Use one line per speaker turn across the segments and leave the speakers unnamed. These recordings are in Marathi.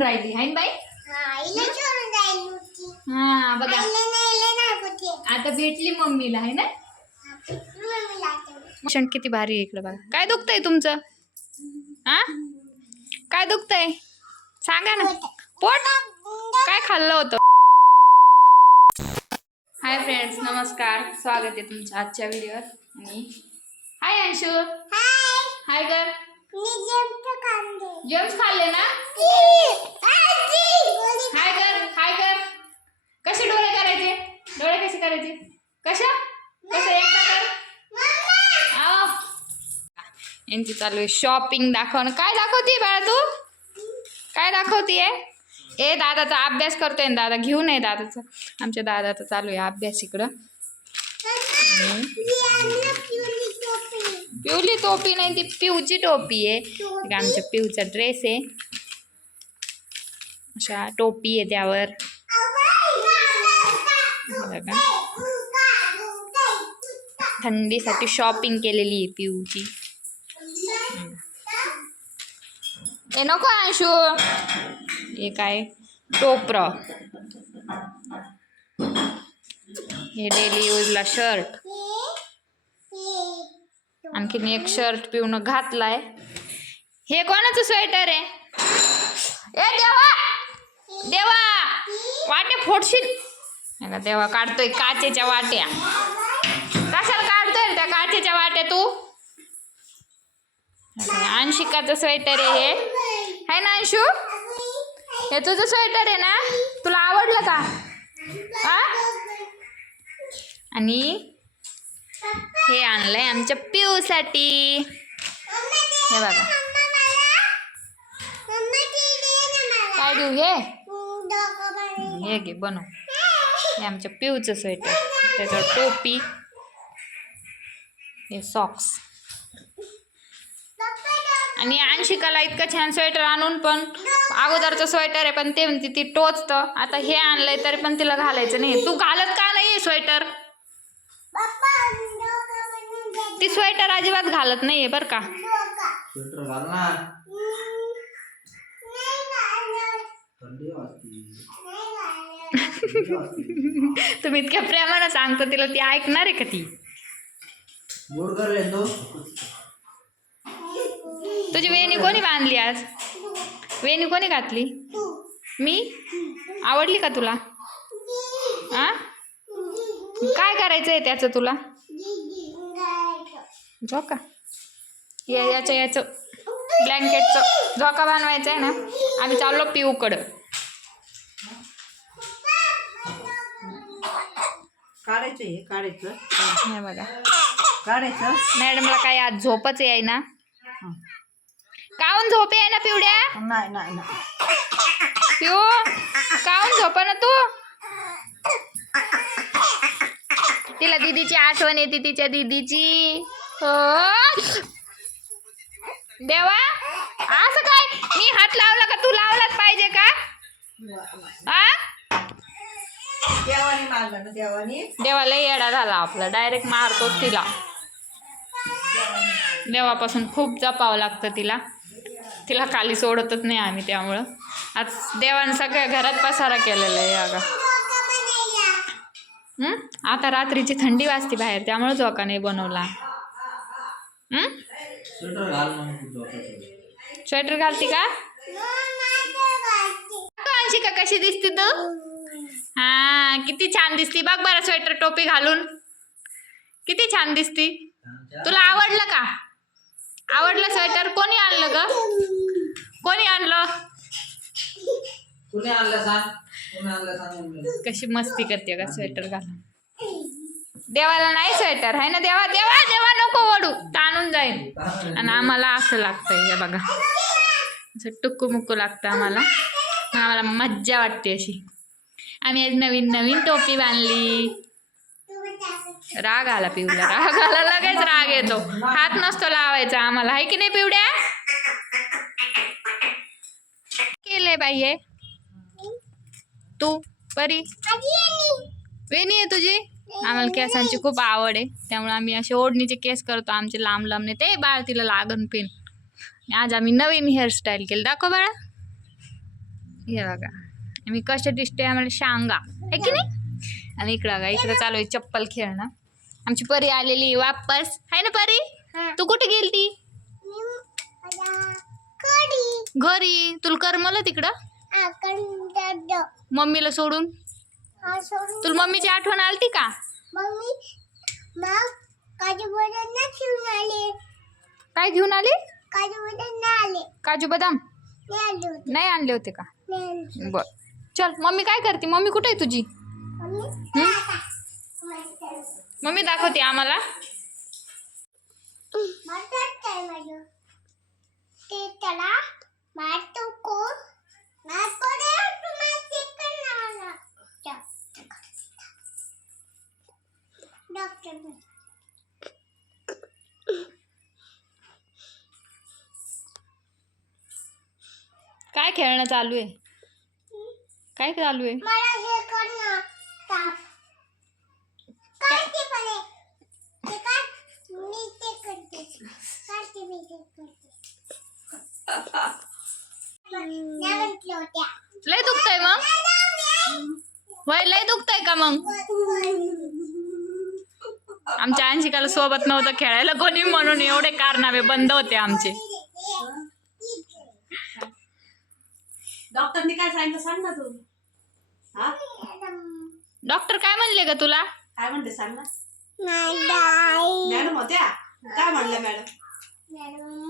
राहिली हाय ना बाई?
हा.
हा बघा. आता भेटली मम्मीला आहे ना?
हा.
क्षण किती भारी आहे इकडं बघा. काय दुखतंय तुमचं? हा? काय दुखतंय? सांगा ना. पोट. काय खाल्लं होतं? हाय फ्रेंड्स नमस्कार. स्वागत आहे तुमचं आजच्या व्हिडिओवर. आणि हाय अंशू.
हाय,
हाय कर
मी जेवतो कांदे.
जेम्स खाल्ले ना! हाय कर हाय कर कसे डोळे करायचे? डोळे कसे करायचे? कशा? कसं एकदा कर यांची चालू आहे शॉपिंग दाखवणं. काय दाखवते बाळा तू? काय दाखवतीये? ए दादाचा अभ्यास करतोय ना दादा. घेऊन ये दादाचा. आमच्या दादाचा चालू आहे अभ्यास इकडं. पिवली टोपी नाही ती पिवची टोपी आहे. आमच्या पिवचा ड्रेस आहे. अशा टोपी आहे त्यावर. थंडीसाठी शॉपिंग केलेली आहे पिऊची. ए नको अंशू. हे काय? टोपर. हे डेली यूजला शर्ट आणखीन एक शर्ट पिऊन घातलाय. हे कोणाचं स्वेटर आहे? ए देवा! देवा वाटे फोडशील हे का देवा काढतोय काचेच्या वाट्या कशाला काढतोय त्या काचेच्या वाट्या तू अंशिकाचं स्वेटर आहे हे आहे ना अंशू हे तुझं स्वेटर आहे ना तुला आवडलं का आणि हे आणलंय आमच्या पिऊसाठी हे बघा काय देऊ घे हे घे बनव. हे आमच्या पिऊचं स्वेटर त्याच्यावर टोपी. हे सॉक्स आणि अंशिकाला इतकं छान स्वेटर आणून पण अगोदरचं स्वेटर आहे पण ते म्हणते ती टोचतं. आता हे आणलंय तरी पण तिला घालायचं नाही. तू घालत का नाही स्वेटर ती स्वेटर अजिबात घालत नाहीये बरं का.
स्वेटर घाल ना थंडी वाजती थंडी वाजती.
तुम्ही इतक्या प्रेमानं सांगतो तिला ती ऐकणार आहे का ती? तुझी वेणी कोणी बांधली आज? वेणी कोणी घातली? मी? आवडली का तुला? आ? काय करायचं आहे त्याचं तुला? झोका. या याचं याचं. ब्लँकेटचं. झोका बनवायचं आहे ना? आम्ही चाललो पिऊकडं.
काढायचं हे काढायचं.
हे बघा.
काढायचं.
मॅडमला काय आज झोपच आहे ना? काऊन झोपे आहे ना पिवड्या?
नाही नाही नाही.
पिऊ काऊन झोप ना तू? तिला दीदीची आठवण येते तिच्या दीदीची. हो. देवा असं काय? मी हात लावला का तू लावलाच पाहिजे का? आ
देवाने मारलं ना देवाने?
देवाला येडा झाला आपला. डायरेक्ट मारतो तिला. देवापासून खूप जपावं लागतं तिला. तिला खाली सोडतच नाही आम्ही त्यामुळं. आज देवानं सगळ्या घरात पसारा केलेला आहे अगं. हं? आता रात्रीची थंडी वाजते बाहेर त्यामुळे झोका नाही बनवला. हं?
स्वेटर
घालते का? अंशिका कशी दिसते तू? हा. किती छान दिसती. बघ बरं स्वेटर टोपी घालून. किती छान दिसती. तुला आवडलं का? आवडलं स्वेटर कोणी आणलं ग? कोणी आणलं. कशी मस्ती करते का स्वेटर घालून. देवाला नाही स्वेटर आहे ना देवा? देवा देवा नको ओढू. ताणून जाईल. आणि आम्हाला असं लागतंय हे बघा. असं टुक्कू मुक्कू लागतं आम्हाला. आम्हाला मज्जा वाटते अशी. आम्ही आज नवीन नवीन टोपी बांधली. राग आला पिवला राग आला लगेच राग येतो. हात नसतो लावायचा आम्हाला. आहे की नाही पिवड्या केले बाई हे. तू परी. वेणी आहे तुझी? आम्हाला केसांची खूप आवड आहे. त्यामुळे आम्ही असे ओढणीचे केस करतो. आमचे लांब लांबने ते बाळ तिला लागन पिन. आज आम्ही नवीन हेअरस्टाईल केली. दाखव बाळा. हे बघा. मी कशा दिसते आम्हाला सांगा. आहे की नाही? आणि इकडं बघा इकडं चालू आहे चप्पल खेळणं. आमची परी आलेली वापस. आहे ना परी. तू कुठे गेलती? घरी. तुला करमलं तिकडं? मम्मीला सोडून?
हा
तुला मम्मीची आठवण आलती का? काय घेऊन आली?
काजू बदाम? नाही
आणले होते का? बर. चल मम्मी काय करते? मम्मी कुठे आहे तुझी?
मम्मी
दाखवते आम्हाला.
काय
खेळणं चालू आहे? काय चालू आहे?
मला हे कर ना ताप. काय ते पणे ते काय मी ते करते. काय ते मी ते करते. नाही म्हटलं होत्या.
लय दुखतंय मग? वय लय दुखतंय का मग? आमच्या अंशिकाला सोबत नव्हतं खेळायला कोणी म्हणून एवढे कारनामे बंद होते आमचे.
डॉक्टरनी काय सांगितलं सांग ना तू. हा?
डॉक्टर काय म्हणले का तुला?
काय म्हणते सांग ना.
नाही
मॅडम होत्या? काय म्हणल्या मॅडम?
मॅडम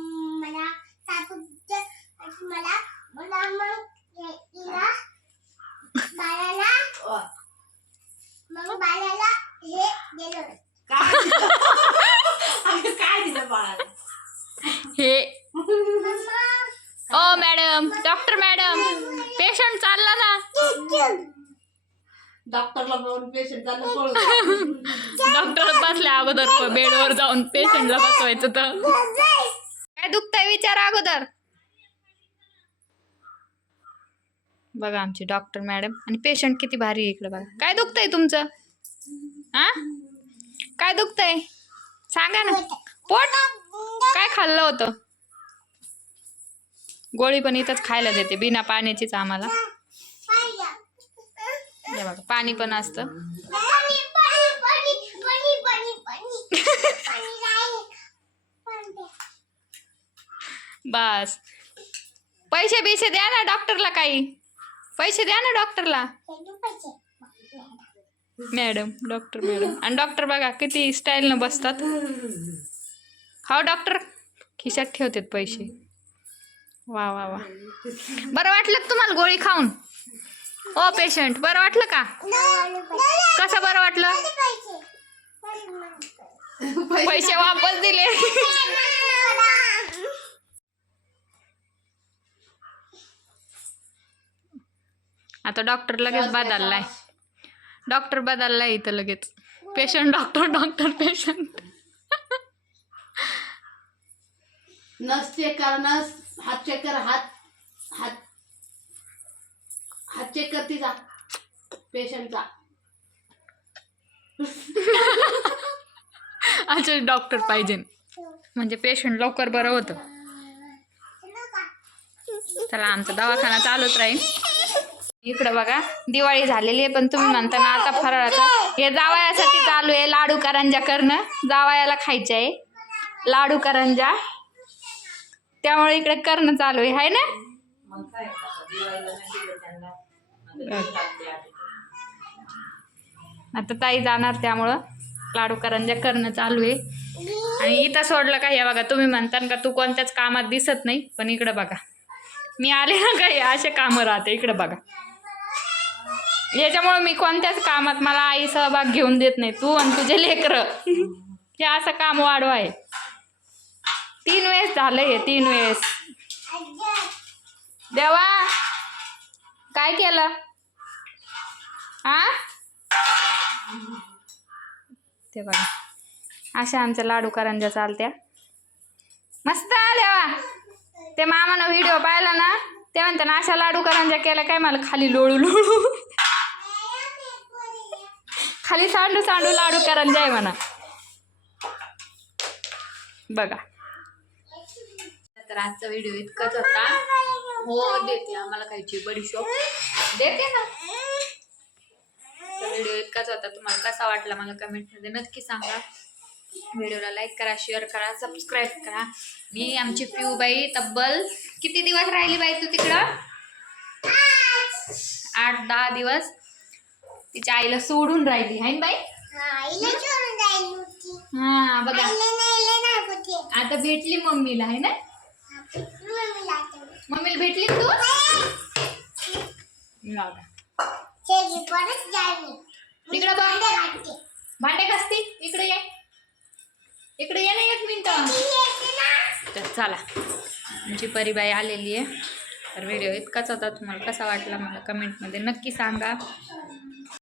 मला मला मला
अगोदर बेडवर जाऊन पेशंटला बसवायचं तर. काय दुखतंय विचार अगोदर? बघा आमचे डॉक्टर मॅडम आणि पेशंट किती भारी आहे इकडे बघा. काय दुखतंय तुमचं? हा काय दुखतंय? सांगा ना. पोट? काय खाल्लं होतं? गोळी पण इथंच खायला देते बिना पाण्याचीच आम्हाला. बघा पाणी पण असतं
पाणी पाणी पाणी पाणी पाणी पाणी पाणी नाही पाणी
बस. पैसे बिसे द्या ना डॉक्टरला काही. पैसे द्या ना डॉक्टरला मॅडम डॉक्टर मॅडम आणि डॉक्टर बघा किती स्टाईलनं बसतात. हो डॉक्टर खिशात ठेवतात पैसे. वा वा वा. बरं वाटलं का तुम्हाला गोळी खाऊन? ओ पेशंट बरं वाटलं का? कसं बरं वाटलं? पैसे वापस दिले. आता डॉक्टर लगेच बदललाय. डॉक्टर बदललाय इथं लगेच. पेशंट डॉक्टर डॉक्टर पेशंट
नस चेक कर नस हात चेक कर हात हात हात चेक कर तिचा. पेशंटचा
अच्छा डॉक्टर पाहिजे. म्हणजे पेशंट लवकर बरं होतं. चला आमचा दवाखाना चालूच राहील. इकडं बघा दिवाळी झालेली आहे पण तुम्ही म्हणता ना आता फराळाचा. हे जावयासाठी चालू आहे लाडू करंजा करणं. जावयाला खायचे आहे. लाडू करंजा. त्यामुळे इकडे करणं चालू आहे हाय ना? आता ताई जाणार त्यामुळं. लाडू करंजा करणं चालू आहे. आणि इथं सोडलं का हे बघा तुम्ही म्हणता का तू कोणत्याच कामात दिसत नाही पण इकडं बघा. मी आले ना काही असे कामं राहते इकडं बघा. याच्यामुळे मी कोणत्याच कामात मला आई सहभाग घेऊन देत नाही तू आणि तुझे लेकरं. हे असं काम वाढवाय आहे तीन वेळेस झालं हे तीन वेळेस. देवा काय केलं? हा ते बघा. अशा आमच्या लाडू करंजा चालत्या. मस्त आल्या ते मामानं व्हिडिओ पाहिला ना ते म्हणते ना अशा लाडू करंजा केल्या काय मला खाली लोळू लोळू. खाली सांडू सांडू लाडू करंजा आहे म्हणा. बघा. तर आजचा व्हिडिओ इतकाच होता. हो देते आम्हाला खायची बडीशोप देते ना. व्हिडिओ इतकाच होता तुम्हाला कसा वाटला मला कमेंटमध्ये नक्की सांगा. व्हिडिओला लाईक करा शेअर करा सबस्क्राईब करा. मी आमची पिऊबाई तब्बल किती दिवस राहिली बाई तू तिकडं? आठ दहा दिवस. तिच्या आईला सोडून राहिली आहे ना बाई?
हा.
हा बघा. आता भेटली मम्मीला आहे ना?
मम्मीला
भेटली तू?
परत
तिकडं बघ.
भांडे घालते.
घासती. इकडे ये. इकडे ये ना एक मिनिट. तर चला. आमची परिबाई आलेली आहे. तर व्हिडिओ इतकाच होता. तुम्हाला कसा वाटला मला कमेंटमध्ये नक्की सांगा.